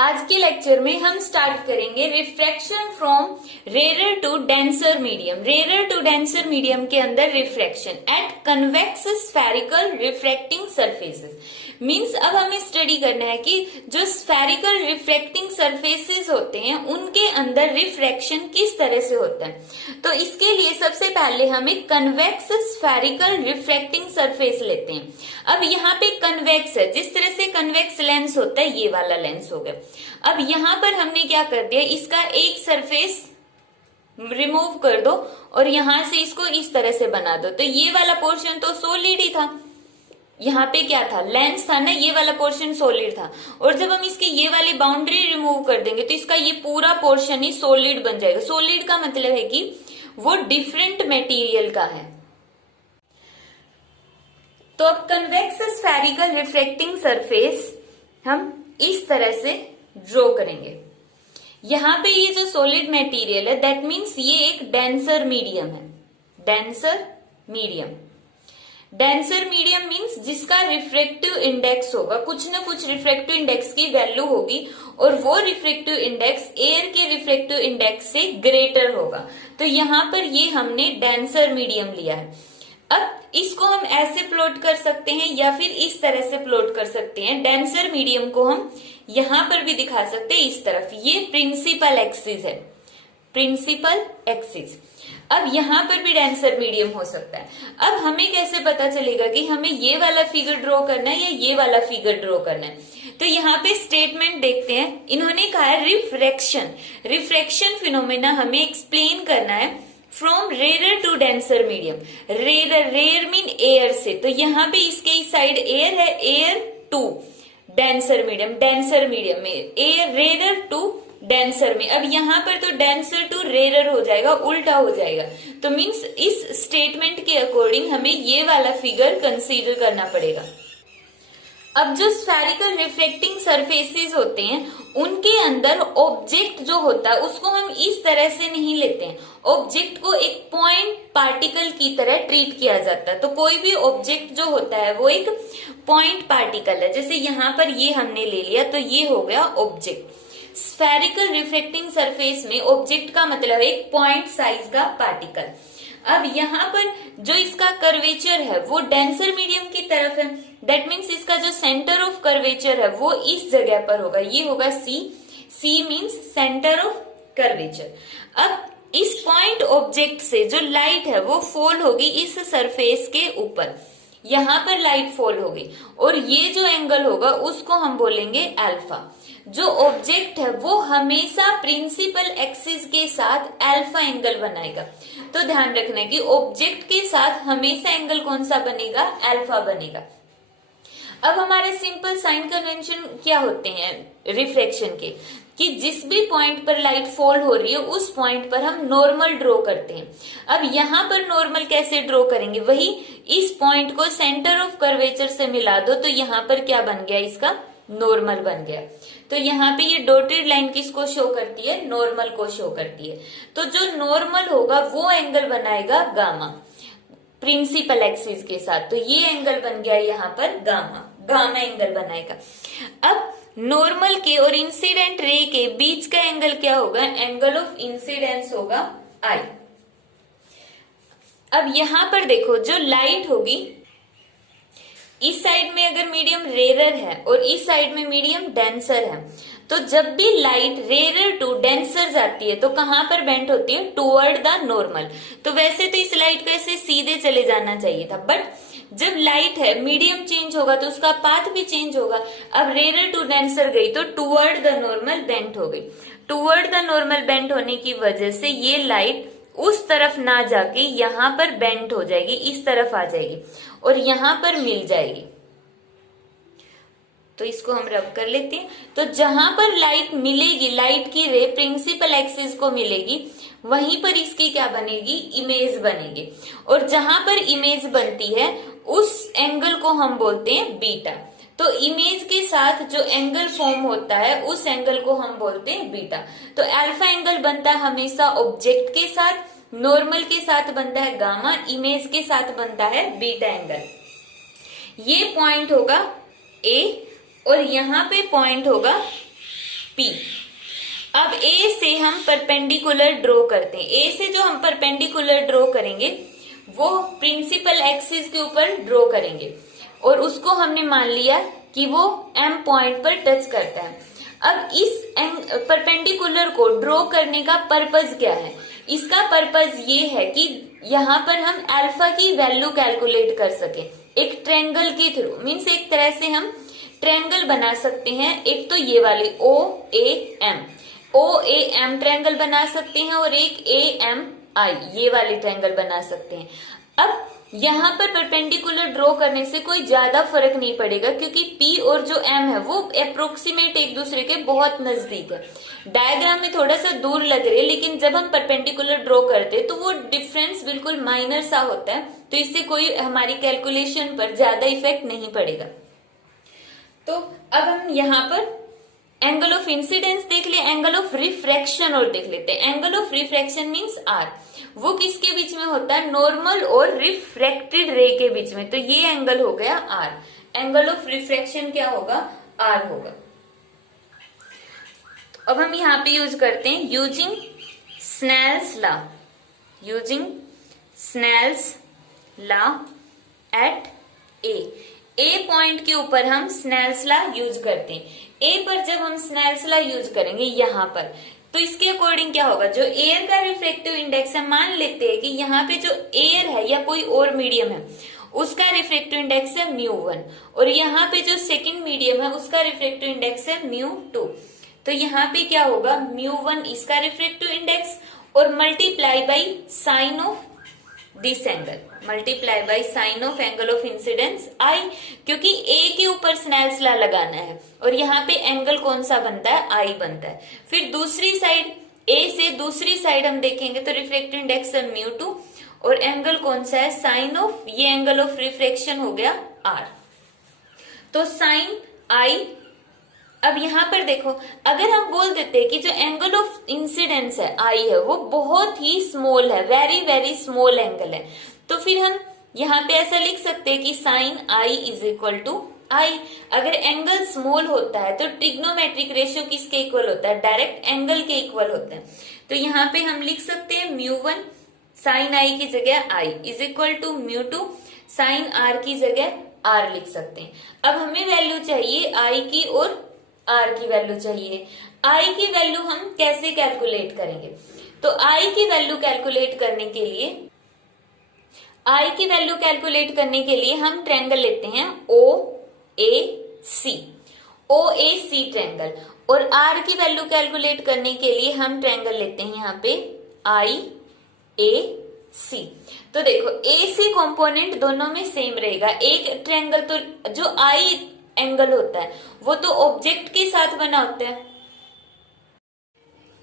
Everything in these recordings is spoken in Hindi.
आज के लेक्चर में हम स्टार्ट करेंगे refraction from rare to denser medium. Rare to denser medium के अंदर refraction at convex spherical refracting surfaces. Means अब हमें स्टडी करना है कि जो स्फेरिकल रिफ्रैक्टिंग सरफेसेस होते हैं उनके अंदर रिफ्रैक्शन किस तरह से होता है। तो इसके लिए सबसे पहले हम एक कन्वेक्स स्फेरिकल रिफ्रैक्टिंग सरफेस लेते हैं। अब यहाँ पे कन्वेक्स है, जिस तरह से कन्वेक्स लेंस होता है ये वाला लेंस हो गया। अब यहाँ पर हमने क्या कर दिया, इसका एक सरफेस रिमूव कर दो और यहां से इसको इस तरह से बना दो। तो ये वाला पोर्शन तो सॉलिड ही था, यहाँ पे क्या था, लेंस था ना, ये वाला पोर्शन सॉलिड था। और जब हम इसकी ये वाली बाउंड्री रिमूव कर देंगे तो इसका ये पूरा पोर्शन ही सॉलिड बन जाएगा। सॉलिड का मतलब है कि वो डिफरेंट मटेरियल का है। तो अब कन्वेक्स स्फेरिकल रिफ्लेक्टिंग सरफेस हम इस तरह से ड्रॉ करेंगे। यहाँ पे ये जो सॉलिड मटेरियल है दैट मीन्स ये एक डेंसर मीडियम है। Denser medium, denser medium means जिसका रिफ्रैक्टिव इंडेक्स होगा, कुछ ना कुछ रिफ्रैक्टिव इंडेक्स की वैल्यू होगी और वो रिफ्रैक्टिव इंडेक्स एयर के रिफ्रैक्टिव इंडेक्स से ग्रेटर होगा। तो यहाँ पर ये हमने डेंसर मीडियम लिया है। अब इसको हम ऐसे प्लॉट कर सकते हैं या फिर इस तरह से प्लॉट कर सकते हैं। डेंसर मीडियम को हम यहां पर भी दिखा सकते हैं इस तरफ, ये प्रिंसिपल एक्सिस है, प्रिंसिपल एक्सिस। अब यहां पर भी डेंसर मीडियम हो सकता है। अब हमें कैसे पता चलेगा कि हमें ये वाला फिगर ड्रॉ करना है या ये वाला फिगर ड्रॉ करना है। तो यहाँ पे स्टेटमेंट देखते हैं, इन्होंने कहा है रिफ्रैक्शन, रिफ्रैक्शन फिनोमेना हमें एक्सप्लेन करना है from rare to denser medium. Rare mean air से, तो यहाँ पे इसके इस साइड एयर है, air to denser medium, denser medium में एयर, रेयर टू डेंसर में। अब यहाँ पर तो डेंसर टू रेयर हो जाएगा, उल्टा हो जाएगा। तो मीन्स इस स्टेटमेंट के अकॉर्डिंग हमें ये वाला फिगर कंसीडर करना पड़ेगा। अब जो स्फेरिकल रिफ्लेक्टिंग सरफेसेस होते हैं उनके अंदर ऑब्जेक्ट जो होता है उसको हम इस तरह से नहीं लेते हैं। ऑब्जेक्ट को एक पॉइंट पार्टिकल की तरह ट्रीट किया जाता है। तो कोई भी ऑब्जेक्ट जो होता है वो एक पॉइंट पार्टिकल है। जैसे यहाँ पर ये हमने ले लिया तो ये हो गया ऑब्जेक्ट। स्फेरिकल रिफ्लेक्टिंग सरफेस में ऑब्जेक्ट का मतलब एक पॉइंट साइज का पार्टिकल। अब यहाँ पर जो इसका कर्वेचर है वो डेंसर मीडियम की तरफ है। दैट मीन्स इसका जो सेंटर ऑफ कर्वेचर है वो इस जगह पर होगा, ये होगा C. C means centre of curvature. अब इस पॉइंट ऑब्जेक्ट से जो लाइट है वो फॉल होगी इस सरफेस के ऊपर, यहाँ पर लाइट फॉल होगी और ये जो एंगल होगा उसको हम बोलेंगे अल्फा। जो ऑब्जेक्ट है वो हमेशा प्रिंसिपल एक्सिस के साथ अल्फा एंगल बनाएगा। तो ध्यान रखना कि ऑब्जेक्ट के साथ हमेशा एंगल कौन सा बनेगा, अल्फा बनेगा। अब हमारे सिंपल साइन कन्वेंशन क्या होते हैं रिफ्लेक्शन के, कि जिस भी पॉइंट पर लाइट फॉल हो रही है उस पॉइंट पर हम नॉर्मल ड्रॉ करते हैं। अब यहाँ पर नॉर्मल कैसे ड्रॉ करेंगे, वही इस पॉइंट को सेंटर ऑफ कर्वेचर से मिला दो तो यहाँ पर क्या बन गया, इसका नॉर्मल बन गया। तो यहाँ पे ये डॉटेड लाइन किसको शो करती है, नॉर्मल को शो करती है। तो जो नॉर्मल होगा वो एंगल बनाएगा गामा प्रिंसिपल एक्सिस के साथ। तो ये एंगल बन गया यहाँ पर गामा, गामा एंगल बनाएगा। अब नॉर्मल के और इंसिडेंट रे के बीच का एंगल क्या होगा, एंगल ऑफ इंसिडेंस होगा आई। अब यहाँ पर देखो जो लाइट होगी, इस साइड में अगर मीडियम रेयर है और इस साइड में मीडियम डेंसर है, तो जब भी लाइट रेयर टू डेंसर जाती है तो कहां पर बेंट होती है, टुवर्ड द नॉर्मल। तो वैसे तो इस लाइट को ऐसे सीधे चले जाना चाहिए था, बट जब लाइट है मीडियम चेंज होगा तो उसका पाथ भी चेंज होगा। अब रेयर टू डेंसर गई तो टुवर्ड द नॉर्मल बेंट हो गई। टुवर्ड द नॉर्मल बेंट होने की वजह से ये लाइट उस तरफ ना जाके यहाँ पर बेंट हो जाएगी, इस तरफ आ जाएगी और यहाँ पर मिल जाएगी। तो इसको हम रब कर लेते हैं। तो जहां पर लाइट मिलेगी, लाइट की रे प्रिंसिपल एक्सिस को मिलेगी, वहीं पर इसकी क्या बनेगी, इमेज बनेगी। और जहां पर इमेज बनती है उस एंगल को हम बोलते हैं बीटा। तो इमेज के साथ जो एंगल फॉर्म होता है उस एंगल को हम बोलते हैं बीटा। तो अल्फा एंगल बनता है हमेशा ऑब्जेक्ट के साथ, नॉर्मल के साथ बनता है गामा, इमेज के साथ बनता है बीटा एंगल। ये पॉइंट होगा ए और यहाँ पे पॉइंट होगा P। अब A से हम परपेंडिकुलर ड्रॉ करते हैं। A से जो हम परपेंडिकुलर ड्रॉ करेंगे वो प्रिंसिपल एक्सिस के ऊपर ड्रॉ करेंगे और उसको हमने मान लिया कि वो M पॉइंट पर टच करता है। अब इस परपेंडिकुलर को ड्रॉ करने का पर्पज क्या है? इसका पर्पज ये है कि यहाँ पर हम अल्फा की वैल्यू कैलकुलेट कर सके एक ट्रायंगल के थ्रू। मीन्स एक तरह से हम ट्रायंगल बना सकते हैं। एक तो ये वाली OAM ट्रायंगल बना सकते हैं और एक AMI ये वाली ट्रायंगल बना सकते हैं। अब यहाँ पर परपेंडिकुलर ड्रॉ करने से कोई ज्यादा फर्क नहीं पड़ेगा क्योंकि P और जो M है वो अप्रोक्सीमेट एक दूसरे के बहुत नजदीक है। डायग्राम में थोड़ा सा दूर लग रहे हैं लेकिन जब हम परपेंडिकुलर ड्रॉ करते हैं तो वो डिफरेंस बिल्कुल माइनर सा होता है, तो इससे कोई हमारी कैलकुलेशन पर ज्यादा इफेक्ट नहीं पड़ेगा। तो अब हम यहाँ पर एंगल ऑफ इंसिडेंस देख ले, एंगल ऑफ रिफ्रैक्शन और देख लेते हैं। Angle of refraction means R, वो किसके बीच में होता है? नॉर्मल और रिफ्रैक्टेड रे के बीच में। तो ये एंगल हो गया R। एंगल ऑफ रिफ्रैक्शन क्या होगा? R होगा। तो अब हम यहाँ पे यूज करते हैं using Snell's law. Using Snell's law at a point के ऊपर हम स्नेल्स लॉ यूज करते हैं। ए पर जब हम स्नेल्स लॉ यूज करेंगे यहाँ पर, तो इसके अकॉर्डिंग क्या होगा? जो एयर का रिफ्रैक्टिव इंडेक्स है, मान लेते हैं कि यहाँ पे जो एयर है या कोई और मीडियम है उसका रिफ्रैक्टिव इंडेक्स है μ1 और यहाँ पे जो सेकंड मीडियम है उसका रिफ्रैक्टिव इंडेक्स है μ2। तो यहाँ पे क्या होगा? μ1 इसका रिफ्रैक्टिव इंडेक्स और multiply by sine of this angle, multiply by sine of angle of incidence I, क्योंकि A के ऊपर स्नेल्स लॉ लगाना है और यहाँ पे एंगल कौन सा बनता है? I बनता है। फिर दूसरी साइड A से दूसरी साइड हम देखेंगे तो रिफ्रैक्टिव इंडेक्स है μ2 और एंगल कौन सा है? साइन ऑफ, ये एंगल ऑफ रिफ्रैक्शन हो गया R। तो साइन I। अब यहाँ पर देखो, अगर हम बोल देते हैं कि जो एंगल ऑफ इंसिडेंस है I है वो बहुत ही स्मॉल है, वेरी वेरी स्मॉल एंगल है, तो फिर हम यहाँ पे ऐसा लिख सकते हैं कि sine I is equal to I। अगर एंगल स्मॉल होता है तो ट्रिग्नोमेट्रिक रेशियो किसके इक्वल होता है? डायरेक्ट एंगल के इक्वल होता है। तो यहाँ पे हम लिख सकते हैं μ1 साइन I की जगह I is equal to μ2 sine R की जगह R लिख सकते हैं। अब हमें वैल्यू चाहिए I की और R की वैल्यू चाहिए। I की वैल्यू हम कैसे कैलकुलेट करेंगे? तो I की वैल्यू कैलकुलेट करने के लिए, I की वैल्यू कैलकुलेट करने के लिए हम ट्रायंगल लेते हैं OAC ट्रायंगल, और R की वैल्यू कैलकुलेट करने के लिए हम ट्रायंगल लेते हैं यहाँ पे IAC। तो देखो AC कंपोनेंट दोनों में सेम रहेगा। एक ट्रायंगल तो जो I एंगल होता है वो तो ऑब्जेक्ट के साथ बना होता है,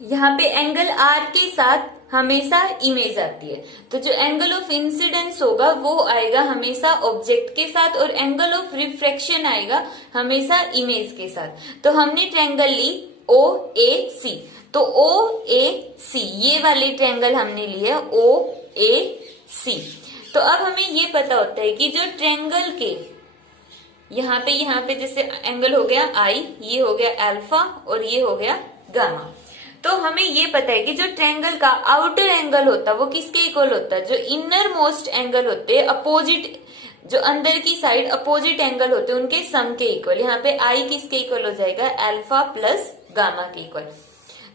यहाँ पे एंगल R के साथ हमेशा इमेज आती है। तो जो एंगल ऑफ इंसिडेंस होगा वो आएगा हमेशा ऑब्जेक्ट के साथ और एंगल ऑफ रिफ्रैक्शन आएगा हमेशा इमेज के साथ। तो हमने ट्रायंगल ली OAC, तो OAC ये वाली ट्रायंगल हमने लिया OAC। तो अब हमें ये पता होता है कि जो ट्रायंगल के यहाँ पे जैसे एंगल हो गया I, ये हो गया अल्फा और ये हो गया गामा। तो हमें ये पता है कि जो ट्रायंगल का आउटर एंगल होता है वो किसके इक्वल होता है? जो इनर मोस्ट एंगल होते हैं अपोजिट, जो अंदर की साइड अपोजिट एंगल होते हैं उनके सम के इक्वल। यहाँ पे I किसके इक्वल हो जाएगा? अल्फा प्लस गामा के इक्वल।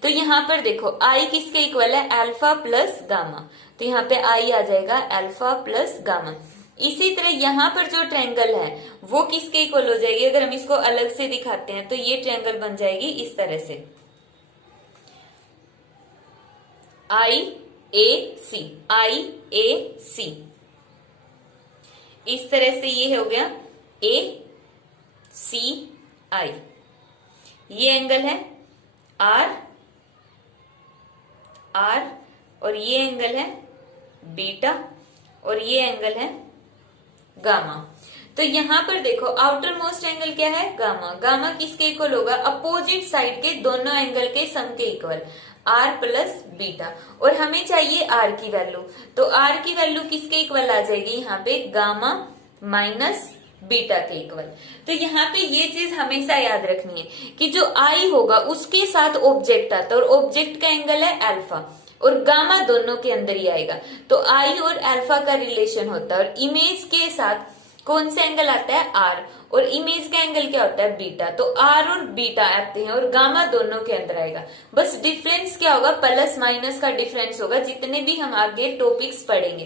तो यहाँ पर देखो I किसके इक्वल है? Alpha plus gamma. तो यहाँ पे I आ जाएगा अल्फा प्लस गामा। इसी तरह यहाँ पर जो ट्रायंगल है वो किसके इक्वल हो जाएगी? अगर हम इसको अलग से दिखाते हैं तो ये ट्रायंगल बन जाएगी इस तरह से IAC। इस तरह से ये हो गया ACI। ये एंगल है R और ये एंगल है बीटा और ये एंगल है गामा। तो यहाँ पर देखो आउटर मोस्ट एंगल क्या है? गामा। गामा किसके इक्वल होगा? अपोजिट साइड के दोनों एंगल के सम के इक्वल, R प्लस बीटा। और हमें चाहिए R की वैल्यू, तो R की वैल्यू किसके इक्वल आ जाएगी? यहाँ पे गामा माइनस बीटा के इक्वल। तो यहाँ पे ये चीज हमेशा याद रखनी है कि जो आई होगा उसके साथ ऑब्जेक्ट आता है और ऑब्जेक्ट का एंगल है अल्फा और गामा दोनों के अंदर ही आएगा। तो आई और अल्फा का रिलेशन होता है और इमेज के साथ कौन सा एंगल आता है आर और इमेज का एंगल क्या होता है बीटा। तो आर और बीटा आते हैं और गामा दोनों के अंदर आएगा। बस डिफरेंस क्या होगा, प्लस माइनस का डिफरेंस होगा जितने भी हम आगे टॉपिक्स पढ़ेंगे।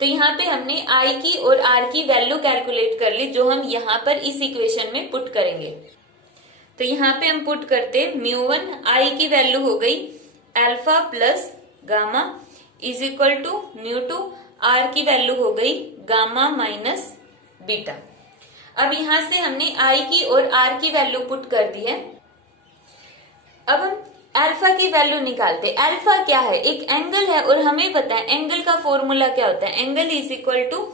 तो यहाँ पे हमने आई की और आर की वैल्यू कैलकुलेट कर ली जो हम यहाँ पर इस इक्वेशन में पुट करेंगे। तो यहाँ पे हम पुट करते μ1 आई की वैल्यू हो गई alpha plus gamma is equal to μ2 R की वैल्यू हो गई गामा माइनस बीटा। अब यहां से हमने आई की और आर की वैल्यू पुट कर दी है। अब हम अल्फा की वैल्यू निकालते। अल्फा क्या है, एक एंगल है और हमें पता है एंगल का फॉर्मूला क्या होता है, angle is equal to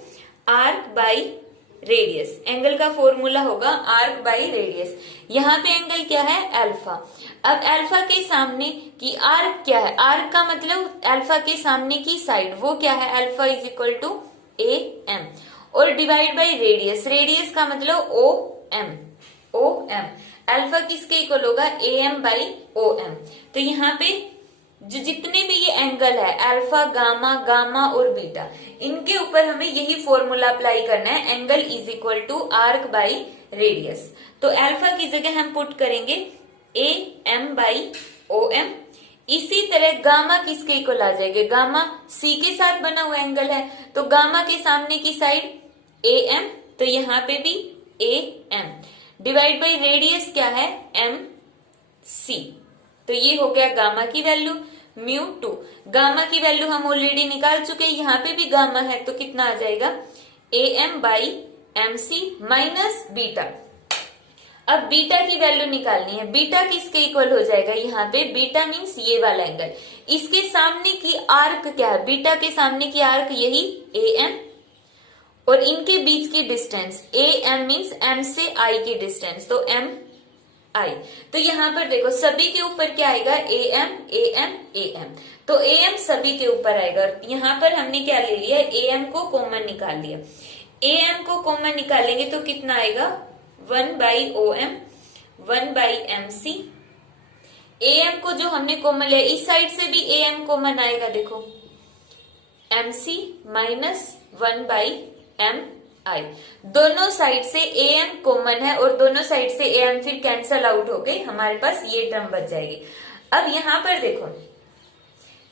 arc by radius. Angle का फॉर्मूला होगा आर्क बाई रेडियस। यहाँ पे एंगल क्या है अल्फा। अब अल्फा के सामने की आर्क क्या है, आर्क का मतलब अल्फा के सामने की साइड, वो क्या है alpha is equal to A M और डिवाइड बाई रेडियस। रेडियस का मतलब O M. O M alpha किसके इक्वल होगा A M by O M. तो यहाँ पे जो जितने भी ये एंगल है अल्फा गामा गामा और बीटा, इनके ऊपर हमें यही फॉर्मूला अप्लाई करना है, angle is equal to arc by radius. तो अल्फा की जगह हम पुट करेंगे A M by O M. इसी तरह गामा किसके इक्वल आ जाएगा, गामा सी के साथ बना हुआ एंगल है तो गामा के सामने की साइड ए एम, तो यहाँ पे भी A M divide by radius क्या है एम सी। तो ये हो गया गामा की वैल्यू μ2। गामा की वैल्यू हम ऑलरेडी निकाल चुके हैं, यहाँ पे भी गामा है तो कितना आ जाएगा A M by M C minus beta. अब बीटा की वैल्यू निकालनी है। बीटा किसके इक्वल हो जाएगा, यहाँ पे बीटा मीन्स ये वाला एंगल। इसके सामने की आर्क क्या है, बीटा के सामने की आर्क यही ए एम और इनके बीच की distance A M means M से आई की डिस्टेंस, तो एम आई। तो यहाँ पर देखो सभी के ऊपर क्या आएगा A M A M A M, तो ए एम सभी के ऊपर आएगा। यहाँ पर हमने क्या ले लिया, ए एम को कॉमन निकाल लिया। ए एम को कॉमन निकालेंगे तो कितना आएगा 1 by O M 1 by M C. A M को जो हमने कॉमन लिया इस साइड से भी ए एम कॉमन आएगा, देखो M C minus 1 by M I. दोनों साइड से ए एम कॉमन है और दोनों साइड से ए एम फिर कैंसल आउट हो गए, हमारे पास ये टर्म बच जाएगी। अब यहाँ पर देखो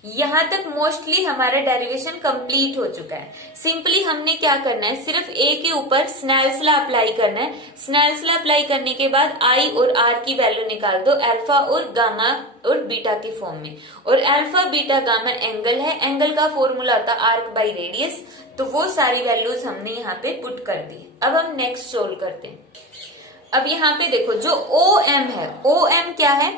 यहां तक मोस्टली हमारा डेरिवेशन कंप्लीट हो चुका है। सिंपली हमने क्या करना है, सिर्फ ए के ऊपर स्नेल्स लॉ अप्लाई करना है। स्नेल्स लॉ अप्लाई करने के बाद आई और आर की वैल्यू निकाल दो अल्फा और गामा और बीटा के फॉर्म में। और अल्फा बीटा गामा एंगल है, एंगल का फॉर्मूला होता है आर्क बाई रेडियस, तो वो सारी वैल्यूज हमने यहाँ पे पुट कर दी। अब हम नेक्स्ट सोल्व करते हैं। अब यहाँ पे देखो जो ओ एम है, ओ एम क्या है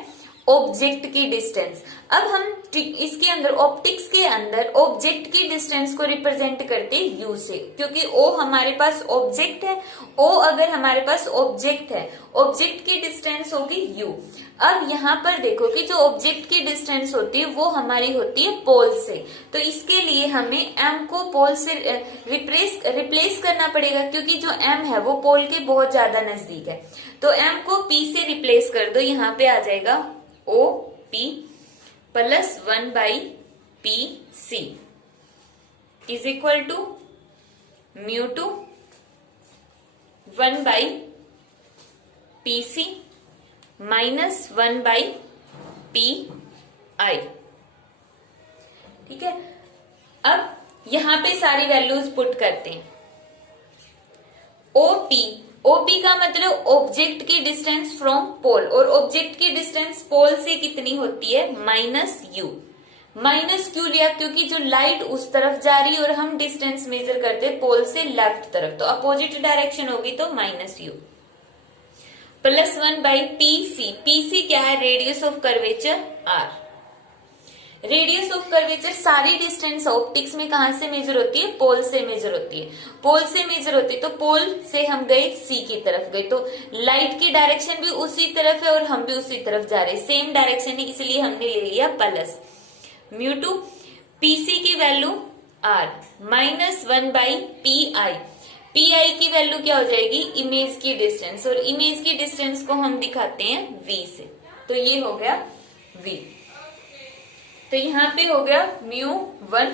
ऑब्जेक्ट की डिस्टेंस। अब हम इसके अंदर ऑप्टिक्स के अंदर ऑब्जेक्ट की डिस्टेंस को रिप्रेजेंट करते हैं यू से, क्योंकि ओ हमारे पास ऑब्जेक्ट है। ओ अगर हमारे पास ऑब्जेक्ट है, ऑब्जेक्ट की डिस्टेंस होगी यू। अब यहाँ पर देखो कि जो ऑब्जेक्ट की डिस्टेंस होती है वो हमारी होती है पोल से, तो इसके लिए हमें एम को पोल से रिप्लेस करना पड़ेगा, क्योंकि जो एम है वो पोल के बहुत ज्यादा नजदीक है। तो एम को पी से रिप्लेस कर दो, यहाँ पे आ जाएगा O P plus 1 by P C is equal to μ2 1 by P C minus 1 by P I. ठीक है, अब यहां पे सारी वैल्यूज पुट करते हैं। ओपी, ओपी का मतलब ऑब्जेक्ट की डिस्टेंस फ्रॉम पोल, और ऑब्जेक्ट की डिस्टेंस पोल से कितनी होती है माइनस यू। माइनस क्यों लिया, क्योंकि जो लाइट उस तरफ जा रही है और हम डिस्टेंस मेजर करते हैं पोल से लेफ्ट तरफ, तो अपोजिट डायरेक्शन होगी तो minus U plus 1 by P C. P C क्या है, radius of curvature R. Radius of curvature सारी डिस्टेंस ऑप्टिक्स में कहां से मेजर होती है, पोल से मेजर होती है। पोल से मेजर होती है तो पोल से हम गए सी की तरफ गए, तो लाइट की डायरेक्शन भी उसी तरफ है और हम भी उसी तरफ जा रहे हैं, सेम डायरेक्शन है, इसलिए हमने ले लिया प्लस μ2। पीसी की value R minus 1 by P I. P I की वैल्यू क्या हो जाएगी, इमेज की डिस्टेंस, और इमेज की डिस्टेंस को हम दिखाते हैं v से, तो ये हो गया v। तो यहाँ पे हो गया μ1।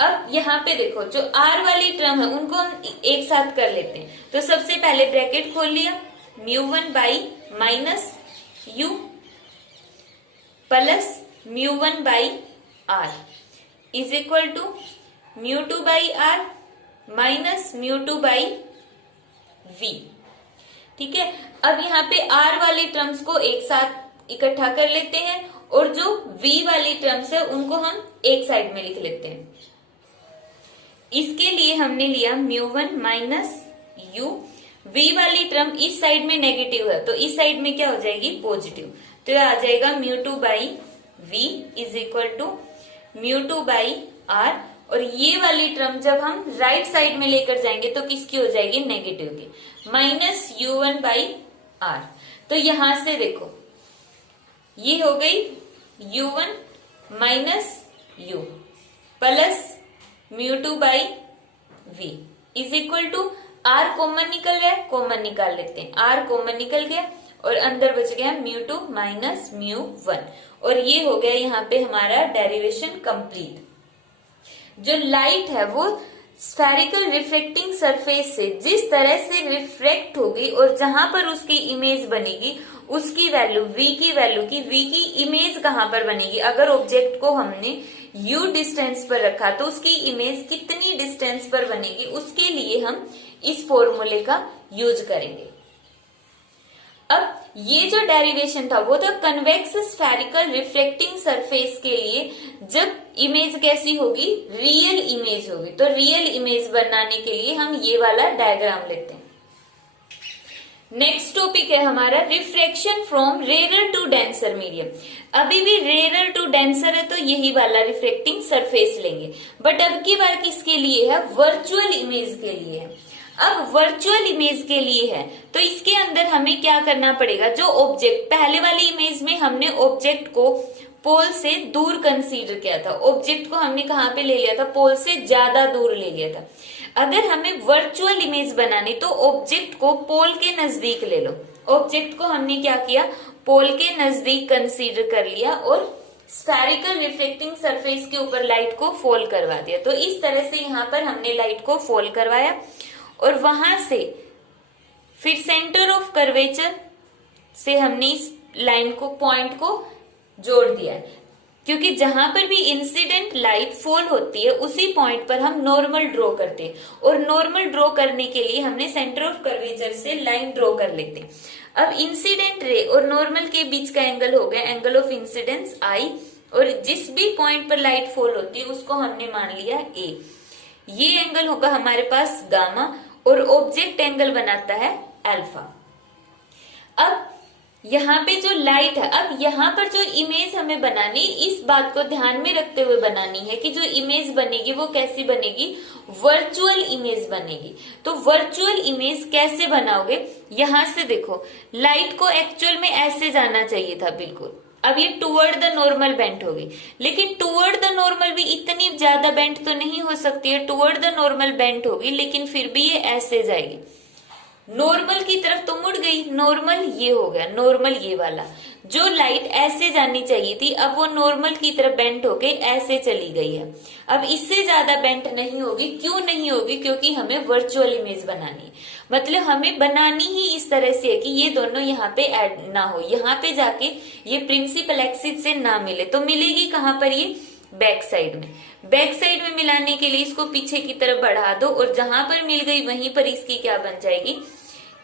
अब यहाँ पे देखो जो r वाली टर्म है उनको हम एक साथ कर लेते हैं। तो सबसे पहले ब्रैकेट खोल लिया, μ1 by minus u plus μ1 by r is equal to μ2 by r minus μ2 by v। ठीक है, अब यहाँ पे r वाली टर्म्स को एक साथ इकट्ठा कर लेते हैं और जो v वाली टर्म्स है उनको हम एक साइड में लिख लेते हैं। इसके लिए हमने लिया μ1 माइनस u, v वाली टर्म इस साइड में नेगेटिव है तो इस साइड में क्या हो जाएगी, पॉजिटिव, तो यह आ जाएगा μ2 by v is equal to μ2 by r, और ये वाली टर्म जब हम राइट साइड में लेकर जाएंगे तो किसकी हो जाएगी, नेगेटिव की, माइनस u1 बाई r। तो यहां से देखो ये हो गई u1 minus u plus μ2 by v is equal to r common निकल रहा है, कॉमन निकाल लेते हैं, r कॉमन निकल गया और अंदर बच गया μ2 माइनस μ1, और ये हो गया यहाँ पे हमारा डेरिवेशन कंप्लीट। जो लाइट है वो स्फेरिकल रिफ्लेक्टिंग सरफेस से जिस तरह से रिफ्रेक्ट होगी और जहां पर उसकी इमेज बनेगी उसकी वैल्यू v की वैल्यू की v की इमेज कहां पर बनेगी। अगर ऑब्जेक्ट को हमने u डिस्टेंस पर रखा तो उसकी इमेज कितनी डिस्टेंस पर बनेगी, उसके लिए हम इस फॉर्मूले का यूज करेंगे। अब ये जो डेरिवेशन था वो था कन्वेक्स स्फेरिकल रिफ्लेक्टिंग सरफेस के लिए, जब इमेज कैसी होगी, रियल इमेज होगी। तो रियल इमेज बनाने के लिए हम ये वाला डायग्राम लेते हैं। नेक्स्ट टॉपिक है हमारा refraction from rare to denser medium. अभी भी रेयर टू डेंसर है तो यही वाला रिफ्लेक्टिंग सरफेस लेंगे, बट अब की बार किसके लिए है, वर्चुअल इमेज के लिए है। अब वर्चुअल इमेज के लिए है तो इसके अंदर हमें क्या करना पड़ेगा, जो ऑब्जेक्ट पहले वाली इमेज में हमने ऑब्जेक्ट को पोल से दूर कंसीडर किया था, ऑब्जेक्ट को हमने कहाँ पे ले लिया था, पोल से ज्यादा दूर ले लिया था। अगर हमें वर्चुअल इमेज बनानी तो ऑब्जेक्ट को पोल के नजदीक ले लो। ऑब्जेक्ट को हमने क्या किया, पोल के नजदीक कंसीडर कर लिया और स्फेरिकल रिफ्लेक्टिंग सरफेस के ऊपर लाइट को फॉल करवा दिया। तो इस तरह से यहाँ पर हमने लाइट को फॉल करवाया और वहां से फिर सेंटर ऑफ कर्वेचर से हमने इस लाइन को, पॉइंट को जोड़ दिया है, क्योंकि जहां पर भी इंसिडेंट लाइट फॉल होती है उसी पॉइंट पर हम नॉर्मल ड्रॉ करते हैं, और नॉर्मल ड्रॉ करने के लिए हमने सेंटर ऑफ कर्वेचर से लाइन ड्रॉ कर लेते हैं। अब इंसिडेंट रे और नॉर्मल के बीच का एंगल हो गया एंगल ऑफ इंसिडेंस आई, और जिस भी पॉइंट पर लाइट फॉल होती है उसको हमने मान लिया ए। ये एंगल होगा हमारे पास गामा और ऑब्जेक्ट एंगल बनाता है अल्फा। अब यहाँ पे जो लाइट है, अब यहाँ पर जो इमेज हमें बनानी, इस बात को ध्यान में रखते हुए बनानी है कि जो इमेज बनेगी वो कैसी बनेगी, वर्चुअल इमेज बनेगी। तो वर्चुअल इमेज कैसे बनाओगे, यहाँ से देखो लाइट को एक्चुअल में ऐसे जाना चाहिए था बिल्कुल। अब ये टुवर्ड द नॉर्मल बेंट होगी, लेकिन टुवर्ड द नॉर्मल भी इतनी ज्यादा बेंट तो नहीं हो सकती है, टुवर्ड द नॉर्मल बेंट होगी लेकिन फिर भी ये ऐसे जाएगी, नॉर्मल की तरफ तो मुड़ गई। नॉर्मल ये हो गया, नॉर्मल ये वाला। जो लाइट ऐसे जानी चाहिए थी अब वो नॉर्मल की तरफ बेंट होके ऐसे चली गई है। अब इससे ज्यादा बेंट नहीं होगी। क्यों नहीं होगी, क्योंकि हमें वर्चुअल इमेज बनानी है, मतलब हमें बनानी ही इस तरह से है कि ये दोनों यहाँ पे ऐड ना हो, यहाँ पे जाके ये प्रिंसिपल एक्सिस से ना मिले। तो मिलेगी कहाँ पर, ये बैक साइड में। बैक साइड में मिलाने के लिए इसको पीछे की तरफ बढ़ा दो और जहां पर मिल गई वहीं पर इसकी क्या बन जाएगी,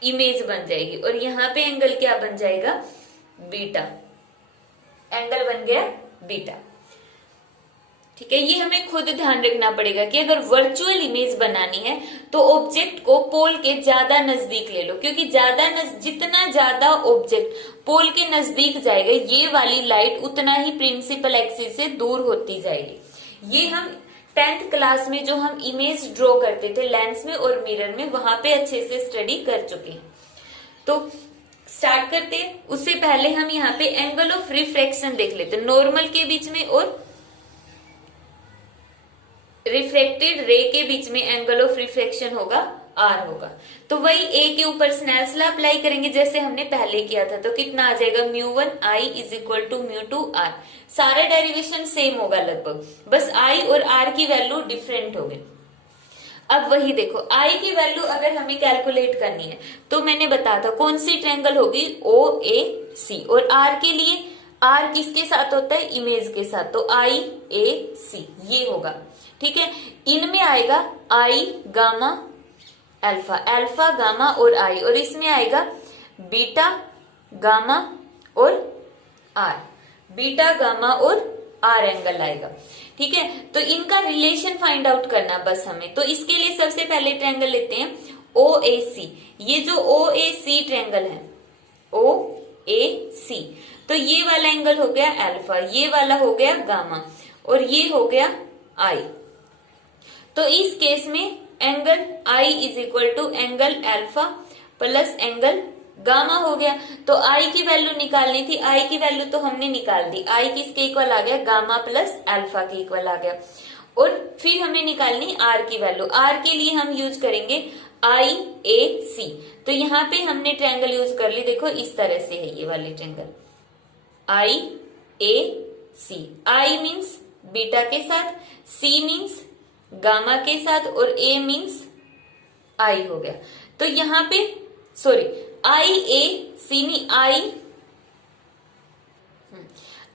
इमेज बन जाएगी। और यहाँ पे एंगल क्या बन जाएगा, बीटा, एंगल बन गया बीटा। ठीक है, ये हमें खुद ध्यान रखना पड़ेगा कि अगर वर्चुअल इमेज बनानी है तो ऑब्जेक्ट को पोल के ज्यादा नजदीक ले लो, क्योंकि जितना ज्यादा ऑब्जेक्ट पोल के नजदीक जाएगा ये वाली लाइट उतना ही प्रिंसिपल एक्सिस से दूर होती जाएगी। ये हम 10th क्लास में जो हम इमेज ड्रॉ करते थे लेंस में और मिरर में, वहां पे अच्छे से स्टडी कर चुके हैं। तो स्टार्ट करते हैं। उससे पहले हम यहाँ पे एंगल ऑफ रिफ्रैक्शन देख लेते हैं। नॉर्मल के बीच में और रिफ्लेक्टेड रे के बीच में एंगल ऑफ रिफ्रैक्शन होगा आर होगा। तो वही ए के ऊपर स्नेल्स लॉ अप्लाई करेंगे जैसे हमने पहले किया था। तो कितना आ जाएगा, μ1 i is equal to μ2 r। सारा डेरिवेशन सेम होगा लगभग, बस i और r की वैल्यू डिफरेंट होगी। अब वही देखो, i की वैल्यू अगर हमें कैलकुलेट करनी है तो मैंने बताया था कौन सी ट्रायंगल होगी, ओ ए सी। और r के लिए, r किसके साथ होता है, इमेज के साथ, तो आई ए सी ये होगा। ठीक है, इनमें आएगा आई गामा अल्फा, अल्फा गामा और आई, और इसमें आएगा बीटा गामा और आर, बीटा गामा और आर एंगल आएगा। ठीक है, तो इनका रिलेशन फाइंड आउट करना बस हमें। तो इसके लिए सबसे पहले ट्रायंगल लेते हैं ओ ए सी। ये जो ओ ए सी ट्रायंगल है, ओ ए सी, तो ये वाला एंगल हो गया अल्फा, ये वाला हो गया गामा, और ये हो गया आई। तो इस केस में angle I is equal to angle alpha plus angle gamma हो गया। तो आई की वैल्यू निकालनी थी, आई की वैल्यू तो हमने निकाल दी, आई किसके इक्वल आ गया, गामा प्लस अल्फा के इक्वल आ गया। और फिर हमें निकालनी आर की वैल्यू, आर के लिए हम यूज करेंगे आई ए सी। तो यहाँ पे हमने ट्रायंगल यूज कर ली, देखो इस तरह से है ये वाली triangle, I A C. I means beta के साथ, सी मीन्स गामा के साथ, और ए मीन्स आई हो गया। तो यहाँ पे सॉरी, आई ए सी नहीं,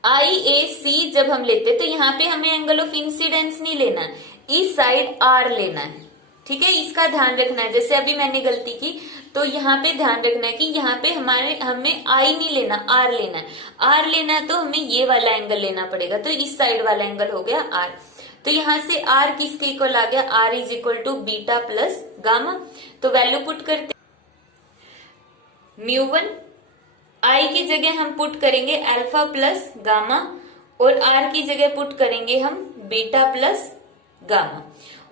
आई ए सी जब हम लेते तो यहाँ पे हमें एंगल ऑफ इंसिडेंस नहीं लेना है, इस साइड आर लेना है। ठीक है, इसका ध्यान रखना है। जैसे अभी मैंने गलती की, तो यहाँ पे ध्यान रखना है कि यहाँ पे हमें आई नहीं लेना, आर लेना है। आर लेना है तो हमें ये वाला एंगल लेना पड़ेगा, तो इस साइड वाला एंगल हो गया आर। तो यहाँ से आर किसके इक्वल आ गया, R is equal to beta plus gamma. तो वैल्यू पुट करते, μ1 आई की जगह हम पुट करेंगे अल्फा प्लस गामा, और आर की जगह पुट करेंगे हम बीटा प्लस गामा।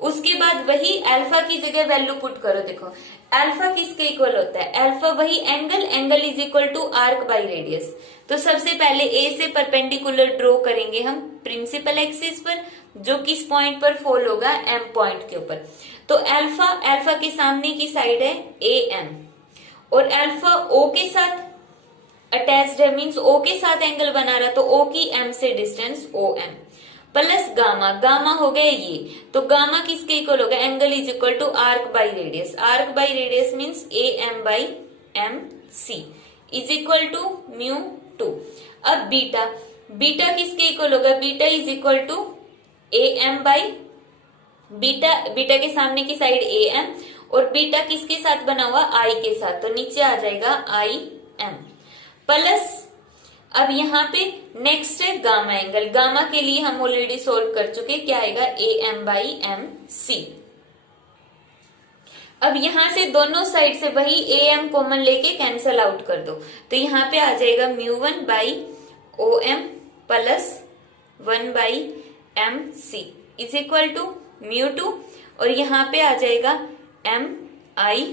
उसके बाद वही अल्फा की जगह वैल्यू पुट करो। देखो अल्फा किसके इक्वल होता है, अल्फा वही angle, angle is equal to arc by radius. तो सबसे पहले ए से परपेंडिकुलर ड्रॉ करेंगे हम प्रिंसिपल एक्सिस पर, जो किस पॉइंट पर फॉल होगा, एम पॉइंट के ऊपर। तो अल्फा, अल्फा के सामने की साइड है ए एम, और अल्फा ओ के साथ अटैच्ड है, मीन्स ओ के साथ एंगल बना रहा, तो ओ की एम से distance O M plus gamma, gamma हो गया ये। तो गामा किसके इक्वल होगा, angle is equal to arc by radius, arc by radius means A M by M C is equal to μ2। अब बीटा, बीटा किसके इक्वल होगा, beta is equal to A M by beta, beta के सामने की साइड ए एम, और बीटा किसके साथ बना हुआ, आई के साथ, तो नीचे आ जाएगा आई एम प्लस। अब यहाँ पे नेक्स्ट है गामा एंगल, गामा के लिए हम ऑलरेडी सोल्व कर चुके, क्या आएगा, A M by M C. अब यहाँ से दोनों साइड से वही ए एम कॉमन लेके कैंसल आउट कर दो, तो यहाँ पे आ जाएगा μ1 by O M plus 1 by M C is equal to μ2, और यहाँ पे आ जाएगा M I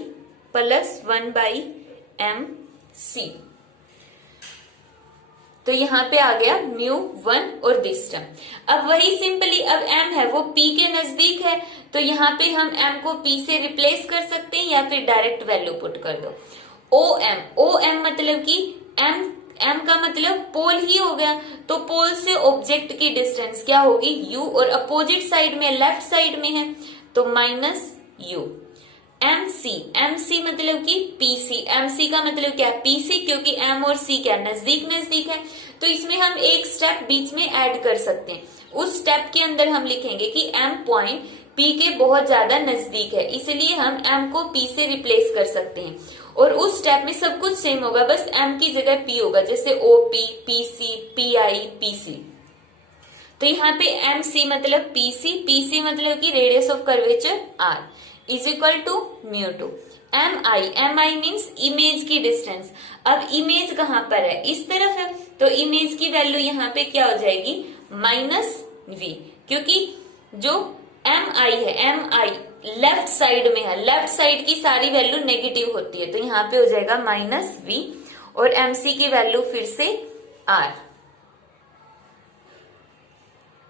plus 1 by M C. तो यहाँ पे आ गया μ1 और दिस टर्म। अब वही सिंपली, अब m है वो p के नजदीक है, तो यहाँ पे हम m को p से रिप्लेस कर सकते हैं, या फिर डायरेक्ट वैल्यू पुट कर दो। ओ एम मतलब कि m का मतलब पोल ही हो गया, तो पोल से ऑब्जेक्ट की डिस्टेंस क्या होगी, u, और अपोजिट साइड में, लेफ्ट साइड में है, तो माइनस u। एम सी मतलब कि पीसी, एम सी का मतलब क्या है, पीसी, क्योंकि एम और सी क्या नजदीक नजदीक है, तो इसमें हम एक स्टेप बीच में ऐड कर सकते हैं। उस स्टेप के अंदर हम लिखेंगे कि एम पॉइंट पी के बहुत ज्यादा नजदीक है, इसलिए हम एम को पी से रिप्लेस कर सकते हैं। और उस स्टेप में सब कुछ सेम होगा, बस एम की जगह पी होगा, जैसे ओपी, पीसी, पीआई, पीसी। तो यहाँ पे एम सी मतलब पीसी, पीसी मतलब कि radius of curvature R is equal to μ2। M I means image की डिस्टेंस। अब इमेज कहाँ पर है, इस तरफ है, तो इमेज की वैल्यू यहाँ पे क्या हो जाएगी, माइनस वी, क्योंकि जो एम आई है, एम आई लेफ्ट साइड में है, लेफ्ट साइड की सारी वैल्यू नेगेटिव होती है, तो यहाँ पे हो जाएगा माइनस वी, और एम सी की वैल्यू फिर से आर।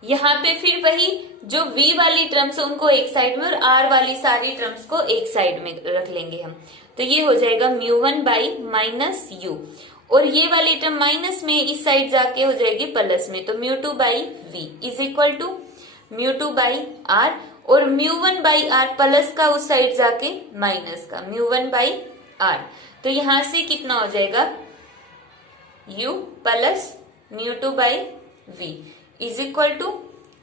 यहाँ पे फिर वही जो v वाली टर्म्स है उनको एक साइड में और r वाली सारी टर्म्स को एक साइड में रख लेंगे हम। तो ये हो जाएगा μ1 बाई माइनस यू, और ये वाली टर्म माइनस में इस साइड जाके हो जाएगी प्लस में, तो μ2 by V is equal to μ2 by R, और μ1 बाई आर प्लस का उस साइड जाके माइनस का μ1 बाई आर। तो यहां से कितना हो जाएगा u plus μ2 by V is equal to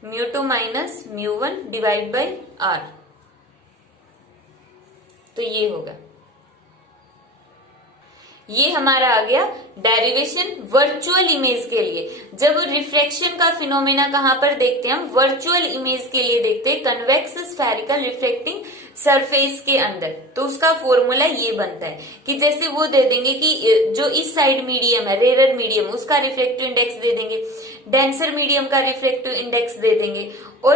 μ2 minus μ1 divide by R. तो ये होगा, ये हमारा आ गया डेरिवेशन वर्चुअल इमेज के लिए। जब रिफ्लेक्शन का फिनोमेना कहां पर देखते हैं हम, वर्चुअल इमेज के लिए देखते हैं कन्वेक्स स्फेरिकल रिफ्लेक्टिंग सरफेस के अंदर। तो उसका फॉर्मूला ये बनता है कि जैसे वो दे देंगे कि जो इस साइड मीडियम है, रेयर मीडियम, उसका रिफ्लेक्टिव इंडेक्स दे देंगे, डेंसर मीडियम का रिफ्लेक्टिव इंडेक्स दे देंगे, और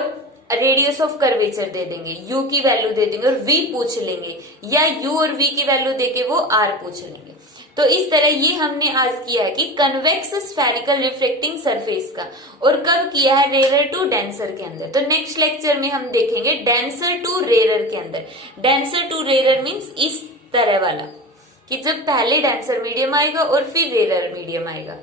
रेडियस ऑफ कर्वेचर दे देंगे, u की वैल्यू दे देंगे और v पूछ लेंगे, या u और v की वैल्यू देके वो r पूछ लेंगे। तो इस तरह ये हमने आज किया है कि कन्वेक्स स्फेरिकल रिफ्लेक्टिंग सरफेस का, और कब किया है, रेयर टू डेंसर के अंदर। तो नेक्स्ट लेक्चर में हम देखेंगे डेंसर टू रेयर के अंदर। डेंसर टू रेयर मीन्स इस तरह वाला, कि जब पहले डेंसर मीडियम आएगा और फिर रेयर मीडियम आएगा।